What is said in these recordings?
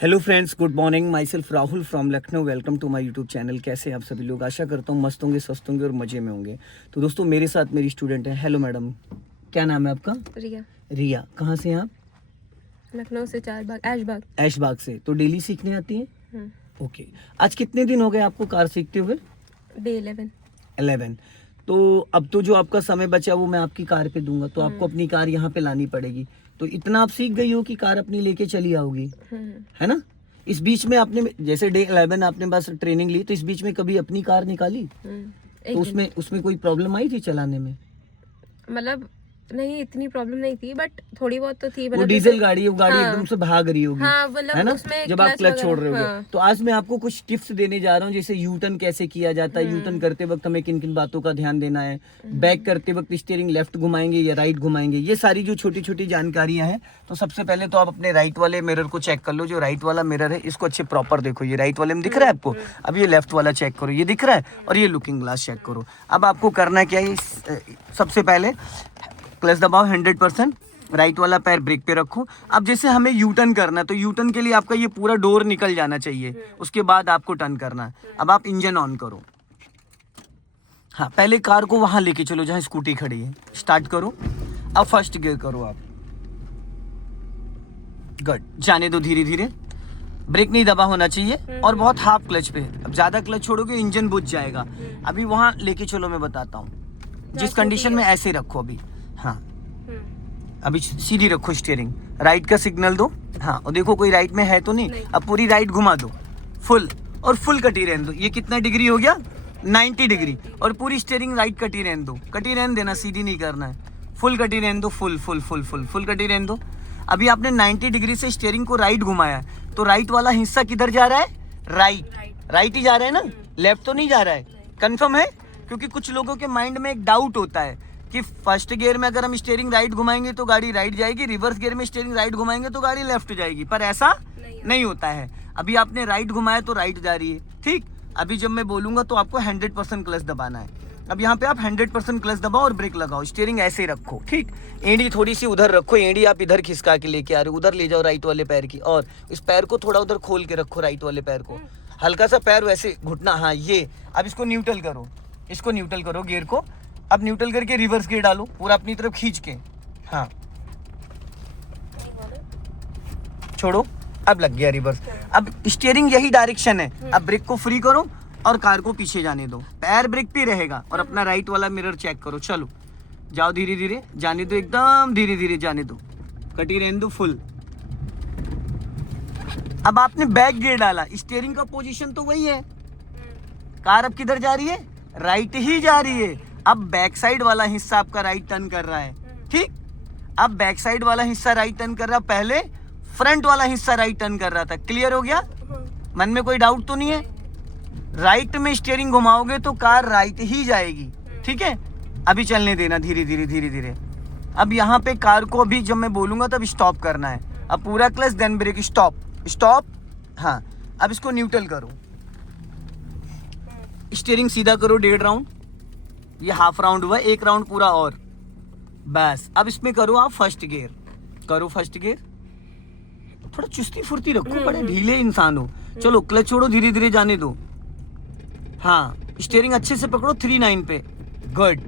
Hello friends, good morning. Myself Rahul from Lucknow. Welcome to my YouTube channel. कैसे हैं आप सभी लोग? आशा करता हूँ मस्त होंगे, स्वस्थ होंगे और मज़े में होंगे। तो दोस्तों, मेरे साथ मेरी स्टूडेंट है। हेलो मैडम, क्या नाम है आपका? रिया। रिया। कहाँ से हैं आप? लखनऊ से 4 बाग, ऐशबाग। ऐशबाग से। तो डेली सीखने आती हैं? हम्म। ओके। आज कितने दिन हो गए आपको कार सीखते हुए? डे 11। 11। तो अब तो जो आपका समय बचा वो मैं आपकी कार पे दूंगा, तो आपको अपनी कार यहाँ पे लानी पड़ेगी। तो इतना आप सीख गई हो कि कार अपनी लेके चली आओगी, है ना? इस बीच में आपने जैसे डे 11 आपने बस ट्रेनिंग ली, तो इस बीच में कभी अपनी कार निकाली? एक तो दिन। उसमें कोई प्रॉब्लम आई थी चलाने में? मतलब नहीं, इतनी प्रॉब्लम नहीं थी, बट थोड़ी बहुत तो थी। वो मतलब डीजल गाड़ी है, वो गाड़ी हाँ, एकदम से भाग रही होगी, हाँ, मतलब है ना? उसमें जब आप क्लच छोड़ रहे होगे। हाँ। तो आज मैं आपको कुछ टिप्स देने जा रहा हूँ, जैसे यू टर्न कैसे किया जाता है, यू टर्न करते वक्त हमें किन किन बातों का ध्यान देना है, बैक करते वक्त स्टीयरिंग लेफ्ट घुमाएंगे या राइट घुमाएंगे, ये सारी जो छोटी छोटी जानकारियां हैं। तो सबसे पहले तो आप अपने राइट वाले मिरर को चेक कर लो। जो राइट वाला मिरर है इसको अच्छे प्रॉपर देखो। ये राइट वाले में दिख रहा है आपको? अब ये लेफ्ट वाला चेक करो, ये दिख रहा है? और ये लुकिंग ग्लास चेक करो। अब आपको करना क्या है? सबसे पहले क्लच दबाओ 100%। राइट वाला पैर ब्रेक पे रखो। अब जैसे हमें यू टर्न करना है, तो यू टर्न के लिए आपका ये पूरा डोर निकल जाना चाहिए, उसके बाद आपको टर्न करना है। अब आप इंजन ऑन करो। हाँ, पहले कार को वहां लेके चलो जहां स्कूटी खड़ी है। स्टार्ट करो। अब फर्स्ट गियर करो आप। गुड। जाने दो धीरे धीरे। ब्रेक नहीं दबा होना चाहिए और बहुत हाफ क्लच पे। अब ज्यादा क्लच छोड़ोगे इंजन बुझ जाएगा। अभी वहां लेके चलो, मैं बताता हूँ जिस कंडीशन में। ऐसे रखो अभी। हाँ, अभी सीधी रखो स्टीयरिंग। राइट का सिग्नल दो। हाँ, और देखो कोई राइट में है तो नहीं। अब पूरी राइट घुमा दो फुल, और फुल कटी रहने दो। ये कितना डिग्री हो गया? 90 डिग्री। और पूरी स्टीयरिंग राइट कटी रहने दो। कटी रहने देना, सीधी नहीं करना है। फुल कटी रहने दो। Full full full full full कटी रहने दो। अभी आपने 90 डिग्री से स्टीयरिंग को राइट घुमाया, तो राइट वाला हिस्सा किधर जा रहा है? राइट ही जा रहा है ना? लेफ्ट तो नहीं जा रहा है। कंफर्म है? क्योंकि कुछ लोगों के माइंड में एक डाउट होता है कि फर्स्ट गियर में अगर हम स्टीयरिंग राइट घुमाएंगे तो गाड़ी राइट जाएगी, रिवर्स गियर में स्टीयरिंग राइट घुमाएंगे तो गाड़ी लेफ्ट जाएगी। पर ऐसा नहीं होता है। अभी आपने राइट घुमाया तो राइट जा रही है, ठीक। अभी जब मैं बोलूंगा तो आपको 100% क्लच दबाना है। अब यहाँ पे आप 100% क्लच दबाओ और ब्रेक लगाओ। स्टीयरिंग ऐसे रखो, ठीक। एड़ी थोड़ी सी उधर रखो। एड़ी आप इधर खिसका के लेके आ रहे हो, उधर ले जाओ राइट वाले पैर की। और इस पैर को थोड़ा उधर खोल के रखो, राइट वाले पैर को हल्का सा पैर वैसे घुटना। हाँ, ये। अब इसको न्यूट्रल करो। इसको न्यूट्रल करो गियर को। अब न्यूट्रल करके रिवर्स गियर डालो पूरा अपनी तरफ खींच के। हाँ, छोड़ो। अब लग गया रिवर्स। अब स्टीयरिंग यही डायरेक्शन है। अब ब्रेक को फ्री करो और कार को पीछे जाने दो। पैर ब्रेक पे रहेगा और अपना राइट वाला मिरर चेक करो। चलो जाओ धीरे धीरे, जाने दो, एकदम धीरे धीरे जाने दो। कटी रहने दो फुल। अब आपने बैक गियर डाला। स्टीयरिंग का पोजीशन तो वही है। कार अब किधर जा रही है? राइट ही जा रही है। अब बैक साइड वाला हिस्सा आपका राइट टर्न कर रहा है, ठीक। अब बैक साइड वाला हिस्सा राइट टर्न कर रहा, पहले फ्रंट वाला हिस्सा राइट टर्न कर रहा था। क्लियर हो गया? मन में कोई डाउट तो नहीं है? राइट में स्टीयरिंग घुमाओगे तो कार राइट ही जाएगी, ठीक है। अभी चलने देना धीरे धीरे धीरे धीरे। अब यहाँ पे कार को अभी जब मैं बोलूंगा तब स्टॉप करना है। अब पूरा clutch then brake, stop stop. हाँ, अब इसको न्यूट्रल करो। स्टीयरिंग सीधा करो 1.5 राउंड। ये हाफ राउंड हुआ, 1 राउंड पूरा और बस। अब इसमें करो आप फर्स्ट गियर। करो फर्र्स्ट गियर। थोड़ा चुस्ती फुर्ती रखो, बड़े ढीले इंसान हो। चलो क्लच छोड़ो, धीरे धीरे जाने दो। हाँ, स्टीयरिंग अच्छे से पकड़ो 39 पे। गुड।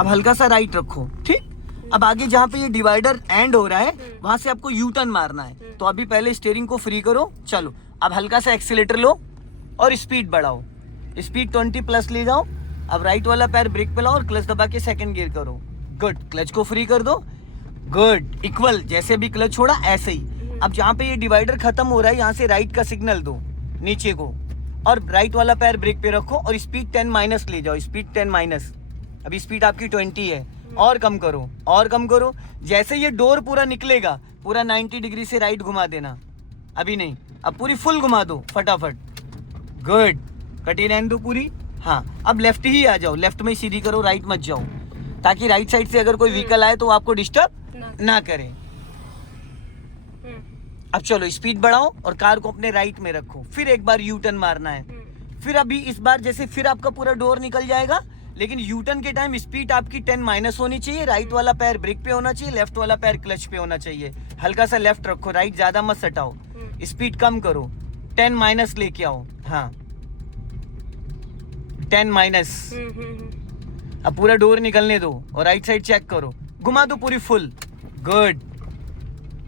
अब हल्का सा राइट रखो, ठीक। अब आगे जहाँ पे ये डिवाइडर एंड हो रहा है वहां से आपको यू टर्न मारना है। तो अभी पहले स्टीयरिंग को फ्री करो। चलो अब हल्का सा एक्सीलेटर लो और स्पीड बढ़ाओ। स्पीड 20+ ले जाओ। अब राइट वाला पैर ब्रेक पे लाओ और क्लच दबा के सेकंड गियर करो। गुड। क्लच को फ्री कर दो। गुड। इक्वल, जैसे अभी क्लच छोड़ा ऐसे ही। अब जहाँ पे ये डिवाइडर खत्म हो रहा है यहाँ से राइट का सिग्नल दो नीचे को, और राइट वाला पैर ब्रेक पे रखो और स्पीड 10- ले जाओ। स्पीड 10-। अभी स्पीड आपकी 20 है, और कम करो और कम करो। जैसे ये डोर पूरा निकलेगा पूरा 90 डिग्री से राइट घुमा देना। अभी नहीं, अब पूरी फुल घुमा दो फटाफट। गुड। कटी रहने दो पूरी। हाँ, अब लेफ्ट ही आ जाओ। लेफ्ट में ही सीधी करो, राइट मत जाओ, ताकि राइट साइड से अगर कोई व्हीकल आए तो आपको डिस्टर्ब ना करे। अब चलो स्पीड बढ़ाओ और कार को अपने राइट में रखो। फिर एक बार यू टर्न मारना है। फिर अभी इस बार जैसे फिर आपका पूरा डोर निकल जाएगा, लेकिन यू टर्न के टाइम स्पीड आपकी 10- होनी चाहिए। राइट वाला पैर ब्रेक पे होना चाहिए, लेफ्ट वाला पैर क्लच पे होना चाहिए। हल्का सा लेफ्ट रखो, राइट ज्यादा मत सटाओ। स्पीड कम करो, 10 माइनस लेके आओ, हाँ 10 माइनस। अब पूरा डोर निकलने दो और राइट साइड चेक करो, घुमा दो पूरी फुल, गुड।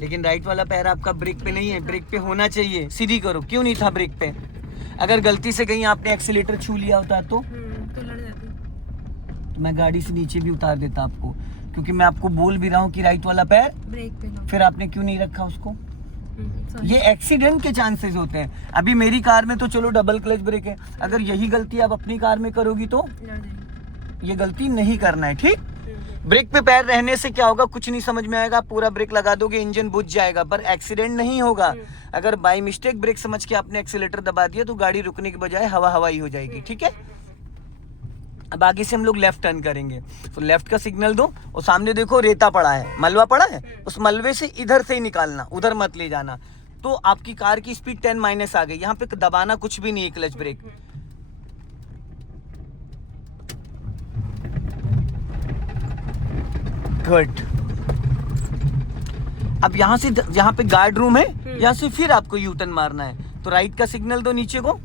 लेकिन राइट वाला पैर आपका ब्रेक पे नहीं है, ब्रेक पे होना चाहिए, सीधी करो। क्यों नहीं था ब्रेक पे? अगर गलती से कहीं आपने एक्सीलेटर छू लिया होता तो लड़ जाती। तो मैं गाड़ी से नीचे भी उतार देता आपको, क्योंकि मैं आपको बोल भी रहा हूँ कि राइट वाला पैर ब्रेक पे लो। फिर आपने क्यों नहीं रखा उसको? ये एक्सीडेंट के चांसेस होते हैं। अभी मेरी कार में तो चलो डबल क्लच ब्रेक है, अगर यही गलती आप अपनी कार में करोगी तो लड़ जाएगी। ये गलती नहीं करना है, ठीक? ब्रेक पे पैर रहने से क्या होगा, कुछ नहीं समझ में आएगा, पूरा ब्रेक लगा दोगे इंजन बुझ जाएगा, पर एक्सीडेंट नहीं होगा। अगर बाय मिस्टेक ब्रेक समझ के आपने एक्सीलेटर दबा दिया तो गाड़ी रुकने के बजाय हवा हवाई हो जाएगी, ठीक है? अब आगे से हम लोग लेफ्ट टर्न करेंगे, तो लेफ्ट का सिग्नल दो और सामने देखो रेता पड़ा है, मलबा पड़ा है, उस मलबे से इधर से ही निकालना, उधर मत ले जाना। तो आपकी कार की स्पीड 10 माइनस आ गई, यहाँ पे दबाना कुछ भी नहीं है, क्लच ब्रेक। गुड। अब यहाँ पे गार्ड रूम है, यहाँ से फिर आपको यू टर्न मारना है, तो राइट का सिग्नल दो नीचे को,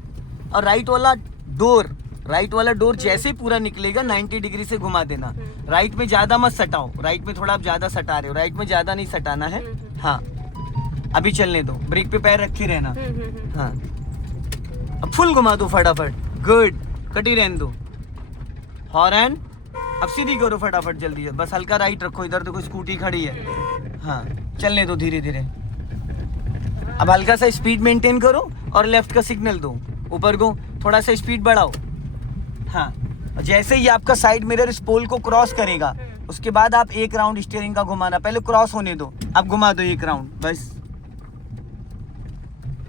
और राइट वाला डोर जैसे ही पूरा निकलेगा 90 डिग्री से घुमा देना। राइट में ज्यादा मत सटाओ, राइट में थोड़ा आप ज्यादा सटा रहे हो, राइट में ज्यादा नहीं सटाना है। हाँ अभी चलने दो, ब्रेक पे पैर रखे रहना। हाँ अब फुल घुमा दो फटाफट, गुड। कटी रहने दो, हॉर्न अब सीधी करो फटाफट जल्दी है, बस हल्का राइट रखो, इधर देखो स्कूटी खड़ी है। हाँ चलने दो धीरे धीरे। अब हल्का सा स्पीड मेंटेन करो और लेफ्ट का सिग्नल दो, ऊपर को थोड़ा सा स्पीड बढ़ाओ। हाँ जैसे ही आपका साइड मिरर इस पोल को क्रॉस करेगा, उसके बाद आप एक राउंड स्टीयरिंग का घुमाना, पहले क्रॉस होने दो, अब घुमा दो एक राउंड बस।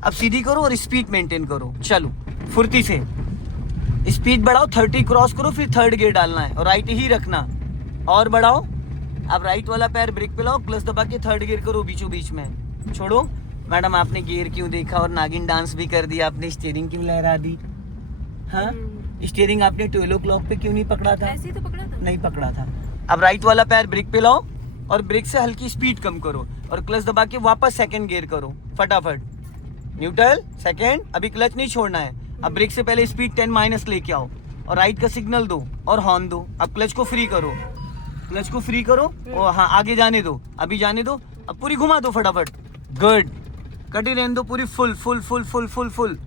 अब सीधी करो और स्पीड मेंटेन करो, चलो फुर्ती से स्पीड बढ़ाओ, 30 क्रॉस करो, फिर थर्ड गियर डालना है और राइट ही रखना, और बढ़ाओ। अब राइट वाला पैर ब्रेक पे लाओ, क्लच दबा के थर्ड गियर करो बीचों बीच में, छोड़ो। मैडम आपने गियर क्यों देखा और नागिन डांस भी कर दिया, आपने स्टीयरिंग क्यों लहरा दी? हाँ स्टीयरिंग आपने 12 o'clock पे क्यों नहीं पकड़ा था? ऐसे ही तो पकड़ा था। नहीं पकड़ा था। अब राइट वाला पैर ब्रेक पे लाओ और ब्रेक से हल्की स्पीड कम करो और क्लच दबा के वापस सेकंड गियर करो फटाफट, न्यूट्रल सेकंड। अभी क्लच नहीं छोड़ना है, अब ब्रेक से पहले स्पीड 10 माइनस लेके आओ और राइट का सिग्नल दो और हॉर्न दो। अब क्लच को फ्री करो, क्लच को फ्री करो और हाँ आगे जाने दो, अभी जाने दो। अब पूरी घुमा दो फटाफट, गुड। कटी रहने दो पूरी, full full full full full full,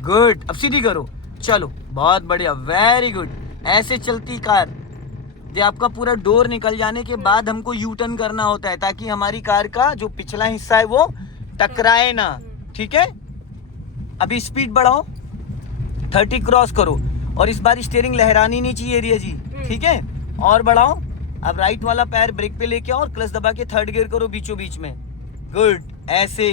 good. अब सीधी करो, चलो बहुत बढ़िया, वेरी गुड। ऐसे चलती कार, ये आपका पूरा डोर निकल जाने के बाद हमको यू टर्न करना होता है, ताकि हमारी कार का जो पिछला हिस्सा है वो टकराए ना, ठीक है? अभी स्पीड बढ़ाओ, 30 क्रॉस करो और इस बार स्टीयरिंग लहरानी नहीं चाहिए रिया जी, ठीक है? और बढ़ाओ। अब राइट वाला पैर ब्रेक पे लेके आओ और क्लच दबा के थर्ड गियर करो बीचों बीच में, गुड। ऐसे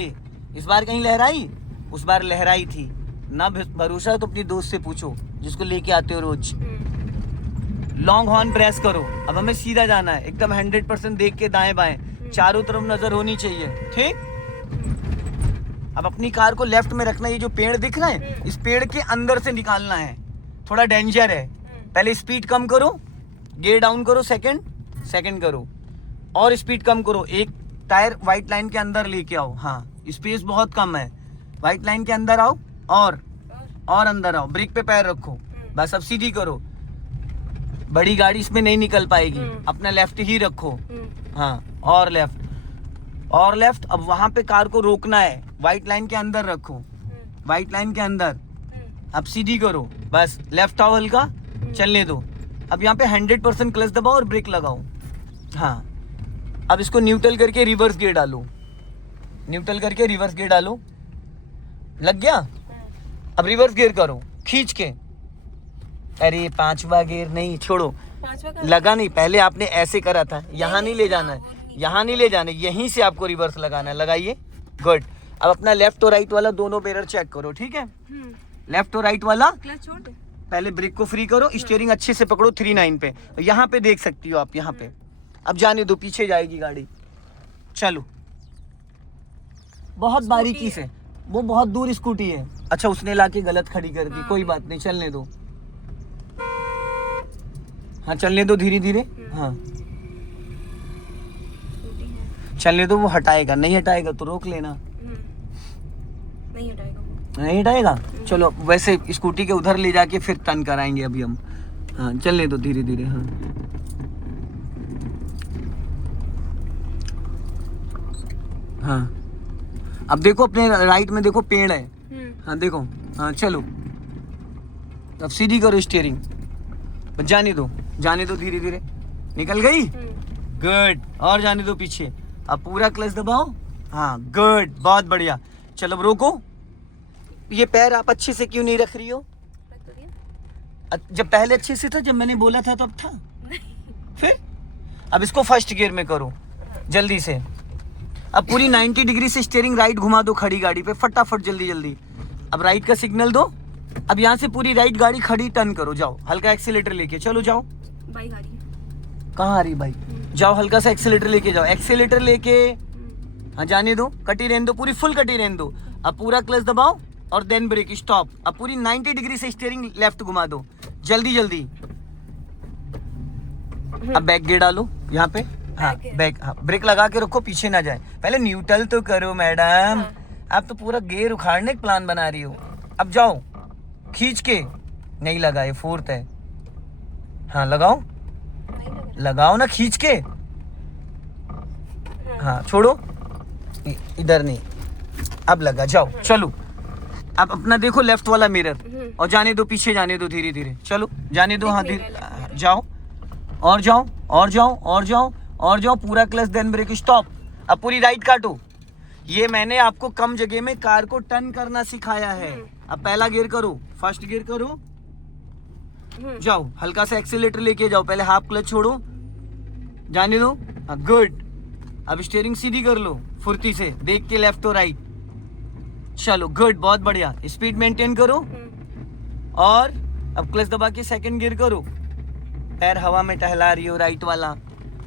इस बार कहीं लहराई? उस बार लहराई थी ना, भरोसा है तो अपनी दोस्त से पूछो जिसको लेके आते हो रोज। लॉन्ग हॉर्न प्रेस करो। अब हमें सीधा जाना है, एकदम 100% देख के दाएं बाएं, चारों तरफ नजर होनी चाहिए, ठीक? अब अपनी कार को लेफ्ट में रखना, ये जो पेड़ दिख रहा है इस पेड़ के अंदर से निकालना है, थोड़ा डेंजर है। पहले स्पीड कम करो, गियर डाउन करो, सेकंड करो और स्पीड कम करो। एक टायर व्हाइट लाइन के अंदर लेके आओ, हाँ स्पेस बहुत कम है, व्हाइट लाइन के अंदर आओ और अंदर आओ, ब्रेक पे पैर रखो बस। अब सीधी करो, बड़ी गाड़ी इसमें नहीं निकल पाएगी, अपना लेफ्ट ही रखो, हाँ और लेफ्ट। अब वहां पे कार को रोकना है, व्हाइट लाइन के अंदर रखो, व्हाइट लाइन के अंदर। अब सीधी करो बस, लेफ्ट आओ हल्का, चलने दो। अब यहाँ पे 100% क्लच दबाओ और ब्रेक लगाओ, हाँ। अब इसको न्यूट्रल करके रिवर्स गियर डालो, न्यूट्रल करके रिवर्स गियर डालो, लग गया? अब रिवर्स गियर करो खींच के, अरे 5वां गियर नहीं, छोड़ो, लगा नहीं, पहले आपने ऐसे करा था, यहाँ नहीं ले जाना है, यहाँ नहीं ले जाना है, यहीं से आपको रिवर्स लगाना है, लगाइए, गुड। अब अपना लेफ्ट और राइट वाला दोनों मिरर चेक करो, ठीक है? लेफ्ट और राइट वाला, क्लच छोड़ दे, पहले ब्रेक को फ्री करो, स्टीयरिंग अच्छे से पकड़ो 39 पे, यहाँ पे देख सकती हो आप, यहाँ पे। अब जाने दो, पीछे जाएगी गाड़ी, चलो बहुत बारीकी से, वो बहुत दूर स्कूटी है। अच्छा उसने लाके गलत खड़ी कर दी, कोई बात नहीं, चलने दो, हाँ चलने दो धीरे धीरे, हाँ चलने दो, वो हटाएगा, नहीं हटाएगा तो रोक लेना। नहीं उठाएगा वो। नहीं हटाएगा। चलो वैसे स्कूटी के उधर ले जाके फिर टर्न कराएंगे अभी हम। हाँ चलने दो धीरे धीरे। हाँ हाँ अब देखो अपने राइट में देखो पेड़ है। हाँ देखो। हाँ चलो अब सीधी करो स्टीयरिंग। जाने दो धीरे धीरे। निकल गई। गुड। और जाने दो पीछे। अब पूरा क्लच दबाओ। हाँ गुड बहुत बढ़िया। चलो अब रोको। ये पैर आप अच्छे से क्यों नहीं रख रही हो? जब पहले अच्छे से था, जब मैंने बोला था तब था। फिर अब इसको फर्स्ट गियर में करो जल्दी से। अब पूरी 90 डिग्री से स्टीयरिंग राइट घुमा दो खड़ी गाड़ी पे फटाफट जल्दी जल्दी। अब राइट का सिग्नल दो। अब यहाँ से पूरी राइट गाड़ी खड़ी टर्न करो। जाओ हल्का एक्सीलेटर लेके चलो। जाओ। बाइक आ रही है। कहाँ आ रही बाइक? जाओ हल्का सा एक्सीलेटर लेके जाओ। एक्सीलेटर लेके हाँ जाने दो। कटी रहने दो पूरी फुल कटी रहने दो। अब पूरा क्लच दबाओ और देन ब्रेक स्टॉप। अब पूरी 90 डिग्री से स्टीयरिंग लेफ्ट घुमा दो जल्दी जल्दी। अब बैक गियर डालो यहाँ पे। हाँ बैक। हाँ ब्रेक लगा के रखो पीछे ना जाए। पहले न्यूट्रल तो करो मैडम। आप तो पूरा गियर उखाड़ने का प्लान बना रही हो। अब जाओ खींच के। नहीं लगाए फोर्थ है। हाँ लगाओ ना खींच के। हाँ छोड़ो इधर नहीं। अब लगा। जाओ चलो। अब अपना देखो लेफ्ट वाला मिरर और जाने दो पीछे। जाने दो धीरे धीरे। चलो जाने दो। हाँ धीरे जाओ और जाओ और जाओ और जाओ और जाओ। पूरा क्लच देन ब्रेक स्टॉप। अब पूरी राइट काटो। ये मैंने आपको कम जगह में कार को टर्न करना सिखाया है। अब पहला गियर करो फर्स्ट गियर करो। जाओ हल्का सा एक्सीलेटर लेके जाओ। पहले हाफ क्लच छोड़ो। जाने दो। हाँ गुड। अब स्टीयरिंग सीधी कर लो फुर्ती से देख के लेफ्ट और राइट। चलो गुड बहुत बढ़िया। स्पीड मेंटेन करो और अब क्लच दबा के सेकंड गियर करो। पैर हवा में टहला रही हो राइट वाला।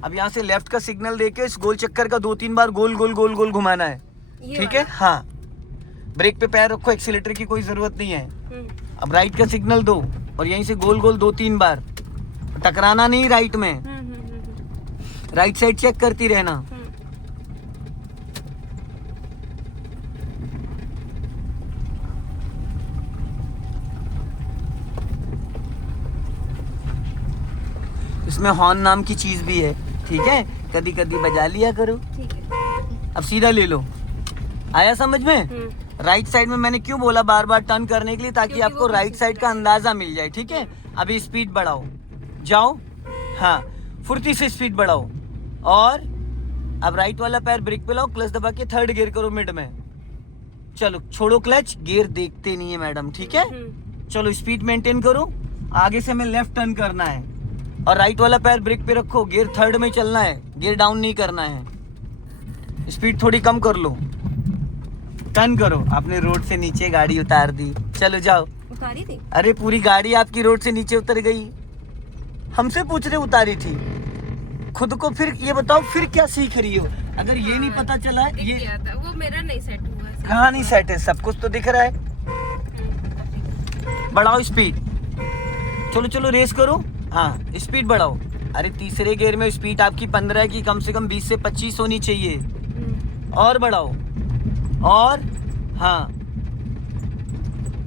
अब यहाँ से लेफ्ट का सिग्नल देके इस गोल चक्कर का 2-3 बार गोल गोल गोल गोल घुमाना है। ठीक है। हाँ ब्रेक पे पैर रखो। एक्सीलेटर की कोई जरूरत नहीं है। अब राइट का सिग्नल दो और यहीं से गोल गोल 2-3 बार। टकराना नहीं राइट में। राइट साइड चेक करती रहना। इसमें हॉर्न नाम की चीज भी है। ठीक है कभी कभी बजा लिया करो। ठीक है। अब सीधा ले लो। आया समझ में? राइट साइड में मैंने क्यों बोला बार बार टर्न करने के लिए, ताकि आपको राइट साइड का अंदाजा मिल जाए। ठीक है अभी स्पीड बढ़ाओ। जाओ। हाँ फुर्ती से स्पीड बढ़ाओ और अब राइट वाला पैर ब्रेक पे लाओ। क्लच दबा के थर्ड गियर करो मिड में। चलो छोड़ो क्लच। गियर देखते नहीं है मैडम। ठीक है चलो स्पीड मेंटेन करो। आगे से हमें लेफ्ट टर्न करना है और राइट वाला पैर ब्रेक पे रखो। गियर थर्ड में चलना है। गियर डाउन नहीं करना है। स्पीड थोड़ी कम कर लो। टर्न करो। आपने रोड से नीचे गाड़ी उतार दी। चलो जाओ। उतारी थी? अरे पूरी गाड़ी आपकी रोड से नीचे उतर गई। हमसे पूछ रहे उतारी थी? खुद को फिर ये बताओ फिर क्या सीख रही हो? अगर ये नहीं पता चला ये वो मेरा नहीं सेट हुआ। कहाँ नहीं सेट है? सब कुछ तो दिख रहा है। बढ़ाओ स्पीड। चलो चलो रेस करो। हाँ स्पीड बढ़ाओ। अरे तीसरे गियर में स्पीड आपकी 15 की कम से कम 20 से 25 होनी चाहिए। और बढ़ाओ। और हाँ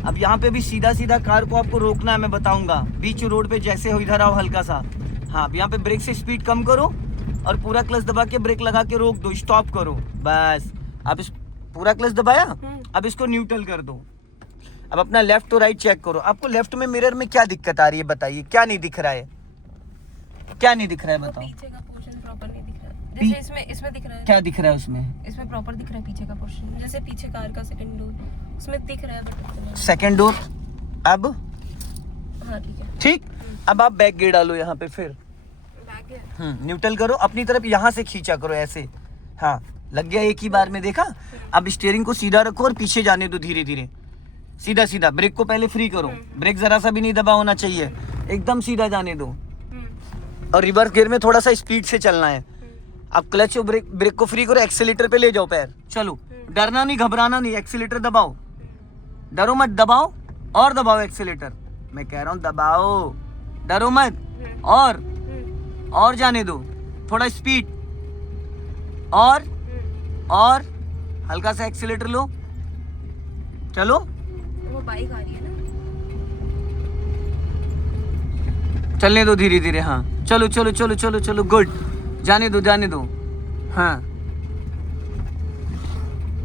अब यहाँ पे भी सीधा सीधा कार को आपको रोकना है। मैं बताऊंगा बीच रोड पे जैसे हो इधर आओ हल्का सा। हाँ अब यहाँ पे ब्रेक से स्पीड कम करो और पूरा क्लच दबा के ब्रेक लगा के रोक दो। स्टॉप करो बस। अब इस पूरा क्लच दबाया। अब इसको न्यूट्रल कर दो। अब अपना लेफ्ट और राइट चेक करो। आपको लेफ्ट में मिरर में क्या दिक्कत आ रही है बताइए? क्या नहीं दिख रहा है? क्या नहीं दिख रहा है बताओ? पीछे का पोर्शन प्रॉपर नहीं दिख रहा है। जैसे इसमें दिख रहा है। क्या दिख रहा है उसमें? इसमें प्रॉपर दिख रहा है पीछे का पोर्शन। जैसे पीछे कार का सेकंड डोर उसमें दिख रहा है बट सेकंड डोर। अब हाँ ठीक है। ठीक। अब आप बैक गियर डालो यहाँ पे। फिर बैक गियर न्यूट्रल करो। अपनी तरफ यहाँ से खींचा करो ऐसे। हाँ लग गया एक ही बार में। देखा? अब स्टीयरिंग को सीधा रखो और पीछे जाने दो धीरे धीरे। सीधा सीधा। ब्रेक को पहले फ्री करो। ब्रेक जरा सा भी नहीं दबा होना चाहिए। एकदम सीधा जाने दो और रिवर्स गियर में थोड़ा सा स्पीड से चलना है। अब क्लच और ब्रेक को फ्री करो। एक्सीलेटर पे ले जाओ पैर। चलो डरना नहीं घबराना नहीं। एक्सीलेटर दबाओ। डरो मत। दबाओ और दबाओ एक्सीलेटर। मैं कह रहा हूँ दबाओ। डरो मत। और जाने दो। थोड़ा स्पीड और हल्का सा एक्सीलेटर लो। चलो वो बाइक आ रही है ना। चलने दो धीरे धीरे। हाँ चलो चलो चलो चलो चलो, गुड, जाने दो जाने दो। हाँ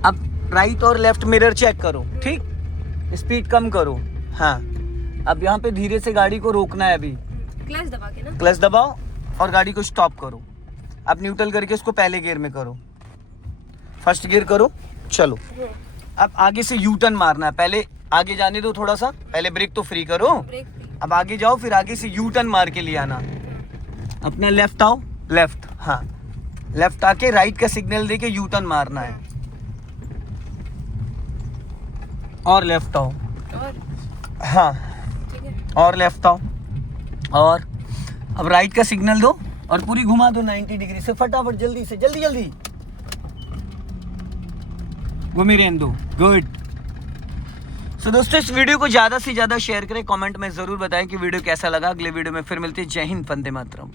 अब राइट और लेफ्ट मिरर चेक करो, ठीक, स्पीड कम करो। हाँ अब यहाँ पे धीरे से गाड़ी को रोकना है अभी, क्लच दबा के ना। क्लच दबाओ और गाड़ी को स्टॉप करो। अब न्यूट्रल करके उसको पहले गियर में करो, फर्स्ट गियर करो। चलो अब आगे से यू टर्न मारना है, पहले आगे जाने दो थोड़ा सा, पहले ब्रेक तो फ्री करो। Brake free. अब आगे जाओ, फिर आगे से यू टर्न मार के लिए आना। अपना लेफ्ट आओ, लेफ्ट, हाँ लेफ्ट आके राइट का सिग्नल देके यू टर्न मारना है। और लेफ्ट आओ, और हाँ ठीक है। और लेफ्ट आओ, और अब राइट का सिग्नल दो और पूरी घुमा दो 90 डिग्री से, फटाफट जल्दी से, जल्दी जल्दी घूमी रहने दो, गुड। सो दोस्तों इस वीडियो को ज़्यादा से ज़्यादा शेयर करें, कमेंट में ज़रूर बताएं कि वीडियो कैसा लगा। अगले वीडियो में फिर मिलते हैं। जय हिंद, वंदे मातरम।